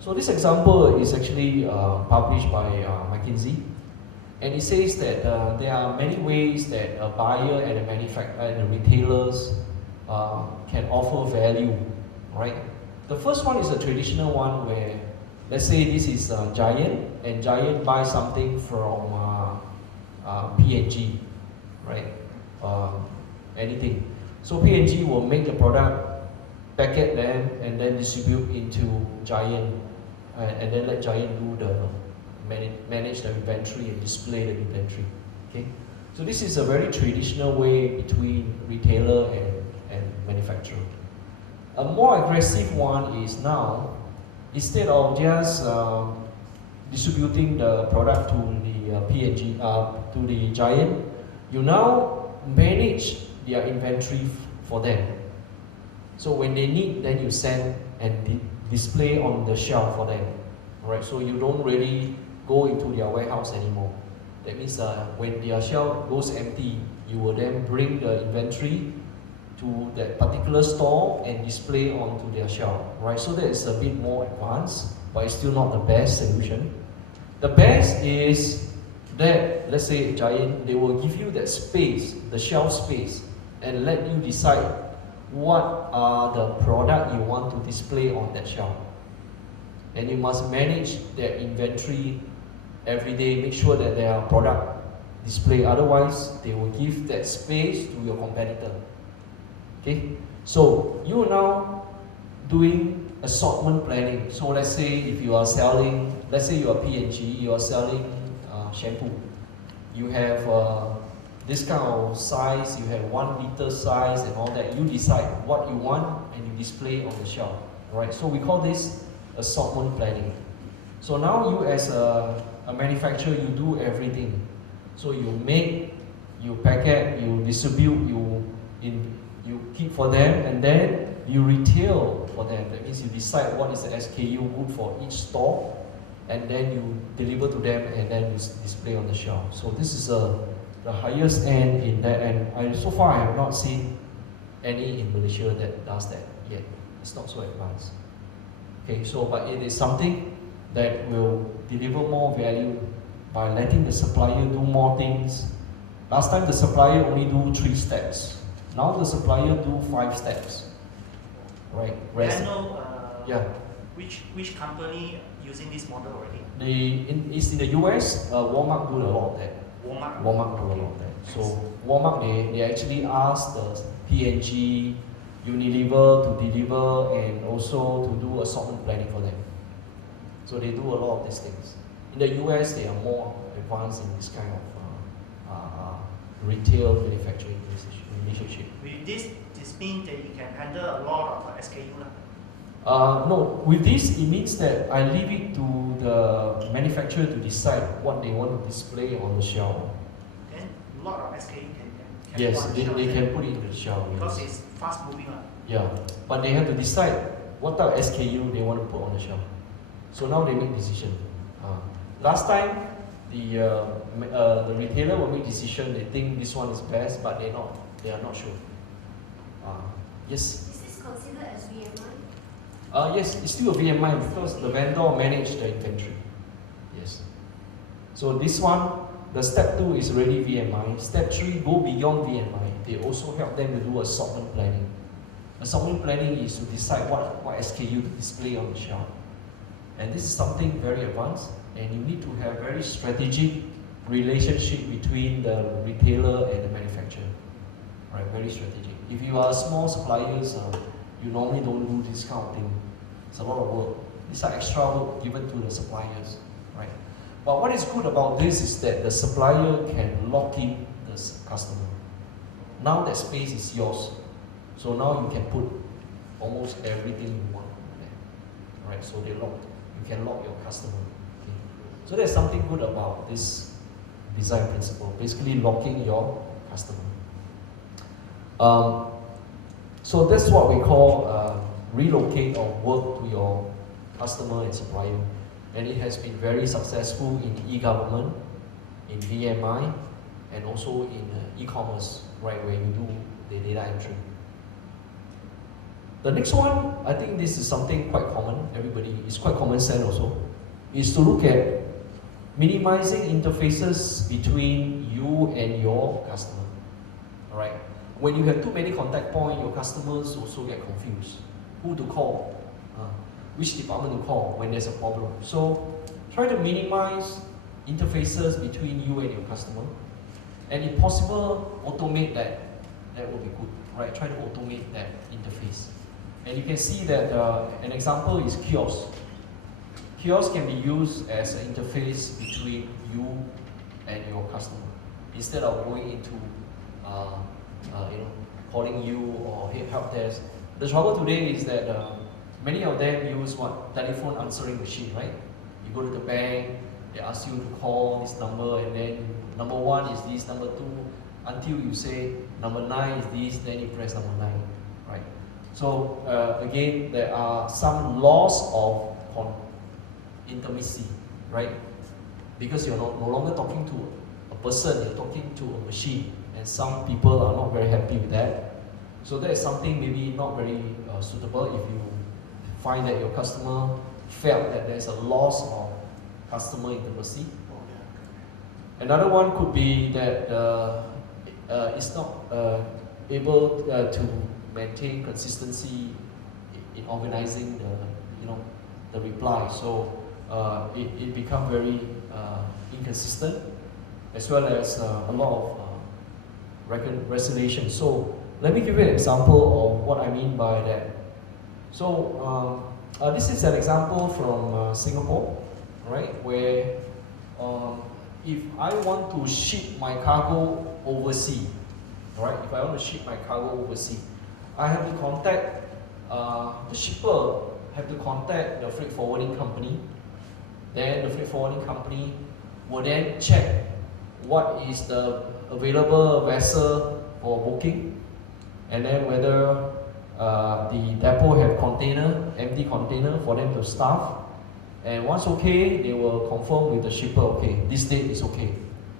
So this example is actually published by McKinsey, and it says that there are many ways that a buyer and a manufacturer and the retailers can offer value, right? The first one is a traditional one where, let's say this is Giant, and Giant buys something from P&G, right? Anything. So P&G will make the product, packet them, and then distribute into Giant, and then let Giant do the manage the inventory and display the inventory. Okay, so this is a very traditional way between retailer and manufacturer. A more aggressive one is now, instead of just distributing the product to the P&G, to the Giant, you now manage their inventory for them. So when they need, then you send and display on the shelf for them. Alright, so you don't really go into their warehouse anymore. That means when their shelf goes empty, you will then bring the inventory to that particular store and display onto their shelf. Right, so that is a bit more advanced, but it's still not the best solution. The best is that, let's say Giant, they will give you that space, the shelf space, and let you decide what are the product you want to display on that shelf. And you must manage their inventory every day, make sure that there are product display, otherwise they will give that space to your competitor. Okay, so you are now doing assortment planning. So let's say if you are selling, let's say you are P&G, you are selling shampoo. You have this kind of size, you have 1 liter size and all that. You decide what you want and you display on the shelf. Right? So we call this assortment planning. So now you as a manufacturer, you do everything. So you make, you packet, you distribute, you keep for them, and then you retail for them. That means you decide what is the SKU good for each store, and then you deliver to them and then you display on the shelf. So this is the highest end in that, and so far I have not seen any in Malaysia that does that yet. It's not so advanced. Okay, so but it is something that will deliver more value by letting the supplier do more things. Last time the supplier only do 3 steps. Now the supplier do 5 steps. Right. Can I know yeah. which company using this model already? It's in the US. Walmart do a lot of that. Walmart do a lot of that. So Walmart they actually ask the P&G, Unilever to deliver and also to do assortment planning for them. So they do a lot of these things. In the US, they are more advanced in this kind of retail manufacturing relationship. With this means that you can handle a lot of SKU? No, with this it means that I leave it to the manufacturer to decide what they want to display on the shelf. Then a lot of SKU can yes, they can put it in the shelf. Because it's fast moving. Yeah, but they have to decide what type of SKU they want to put on the shelf. So now they make decision. Last time the retailer will make decision. They think this one is best, but they are not sure. Yes. Is this considered as VMI? Yes, it's still a VMI because the vendor managed the inventory. Yes. So this one, the step 2 is already VMI. Step 3 go beyond VMI. They also help them to do assortment planning. Assortment planning is to decide what SKU to display on the shelf. And this is something very advanced, and you need to have very strategic relationship between the retailer and the manufacturer. Right, very strategic. If you are small suppliers, you normally don't do this kind of thing. It's a lot of work. These are extra work given to the suppliers, right? But what is good about this is that the supplier can lock in the customer. Now that space is yours, so now you can put almost everything you want there, right? So you can lock your customer. Okay? So there's something good about this design principle, basically locking your customer. So that's what we call relocate or work to your customer and supplier. And it has been very successful in e-government, in VMI, and also in e-commerce, right, where you do the data entry. The next one, I think this is something quite common, everybody, it's quite common sense also, is to look at minimizing interfaces between you and your customer. Alright? When you have too many contact points, your customers also get confused. Who to call? Which department to call when there's a problem? So try to minimize interfaces between you and your customer. And if possible, automate that. That will be good. Right? Try to automate that interface. And you can see that an example is kiosk. Kiosk can be used as an interface between you and your customer. Instead of going into calling you or help desk. The trouble today is that many of them use what? Telephone answering machine, right? You go to the bank, they ask you to call this number, and then number 1 is this, number 2, until you say number 9 is this, then you press number 9, right? So again, there are some loss of intimacy, right? Because you're no longer talking to a person, you're talking to a machine, and some people are not very happy with that. So that is something maybe not very suitable if you find that your customer felt that there's a loss of customer intimacy. Another one could be that it's not able to maintain consistency in organizing the reply. So it becomes very inconsistent, as well as a lot of resolution. So let me give you an example of what I mean by that. So this is an example from Singapore, right? Where if I want to ship my cargo overseas, right? If I want to ship my cargo overseas, I have to contact the shipper, have to contact the freight forwarding company. Then the freight forwarding company will then check what is the available vessel for booking, and then whether the depot have container, empty container for them to staff. And once okay, they will confirm with the shipper, okay, this date is okay,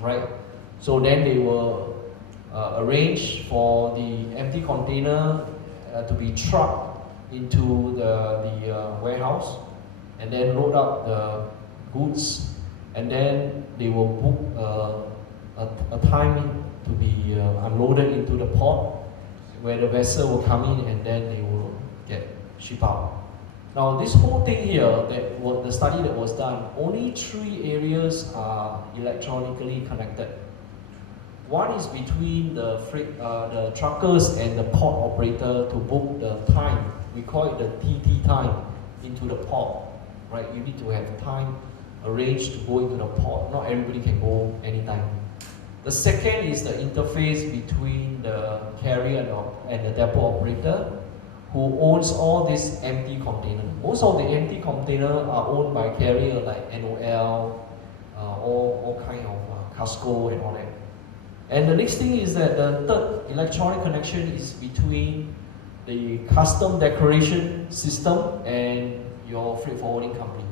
right? So then they will arrange for the empty container to be trucked into the warehouse, and then load up the goods, and then they will book a time to be unloaded into the port, where the vessel will come in, and then they will get shipped out. Now this whole thing here, the study that was done, only 3 areas are electronically connected. One is between the truckers and the port operator to book the time. We call it the TT time into the port, right? You need to have time arranged to go into the port. Not everybody can go anytime. The second is the interface between the carrier and the depot operator, who owns all these empty containers. Most of the empty containers are owned by carrier like NOL, all kind of Casco and all that. And the next thing is that the third electronic connection is between the custom declaration system and your freight forwarding company.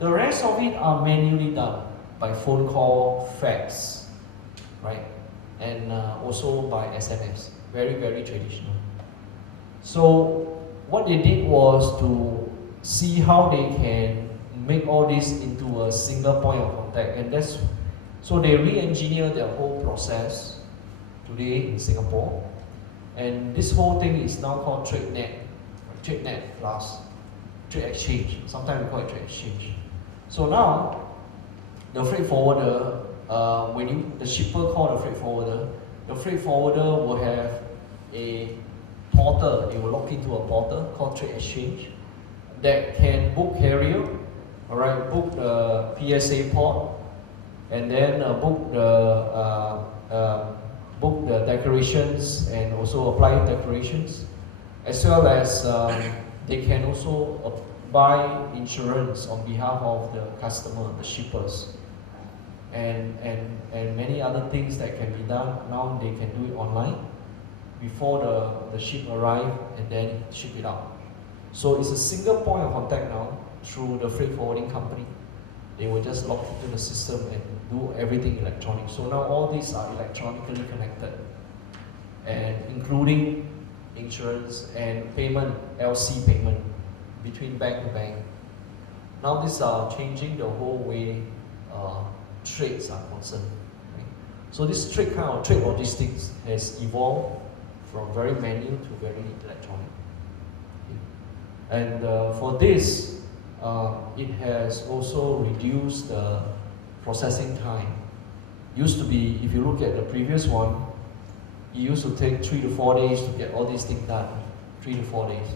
The rest of it are manually done by phone call, fax, right? And also by SMS. Very, very traditional. So what they did was to see how they can make all this into a single point of contact, and so they re-engineer their whole process today in Singapore, and this whole thing is now called TradeNet Plus, Trade Exchange. Sometimes we call it Trade Exchange. So now the freight forwarder, when the shipper call the freight forwarder will have a portal. They will log into a portal called Trade Exchange that can book carrier, alright, book the PSA port, and then book the declarations and also apply declarations, as well as they can also buy insurance on behalf of the customer, the shippers, and many other things that can be done. Now they can do it online before the ship arrive, and then ship it out. So it's a single point of contact now through the freight forwarding company. They will just log into the system and do everything electronic. So now all these are electronically connected, and including insurance, and payment, LC payment, between bank to bank. Now these are changing the whole way trades are concerned. Right? So this trade logistics has evolved from very manual to very electronic. Okay? And for this, it has also reduced the processing time. Used to be, if you look at the previous one, it used to take 3 to 4 days to get all these things done. 3 to 4 days.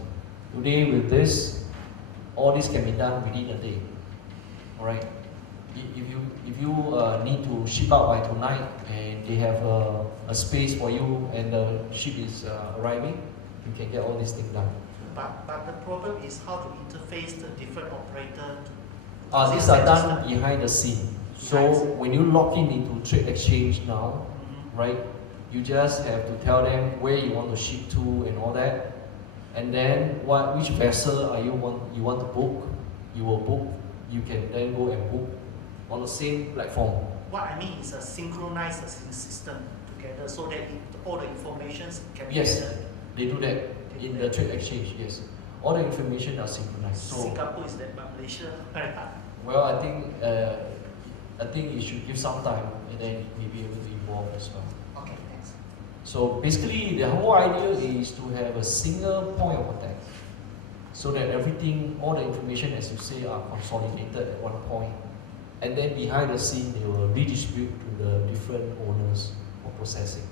Today with this, all this can be done within a day. Alright? If you need to ship out by tonight and they have a space for you and the ship is arriving, you can get all these things done. But the problem is how to interface the different operator. These are done behind the scene. So when you log in into Trade Exchange now, right, you just have to tell them where you want to ship to and all that, and then which vessel you want to book, you will book. You can then go and book on the same platform. What I mean is a synchronized system together so that all the information can be Yes, gathered. they do that in the Trade Exchange. Yes, all the information are synchronized. So, Singapore is that, but Malaysia. well, I think it should give some time, and then maybe it will evolve as well. Okay, thanks. So basically, the whole idea is to have a single point of contact, so that everything, all the information, as you say, are consolidated at one point, and then behind the scene, they will redistribute to the different owners for processing.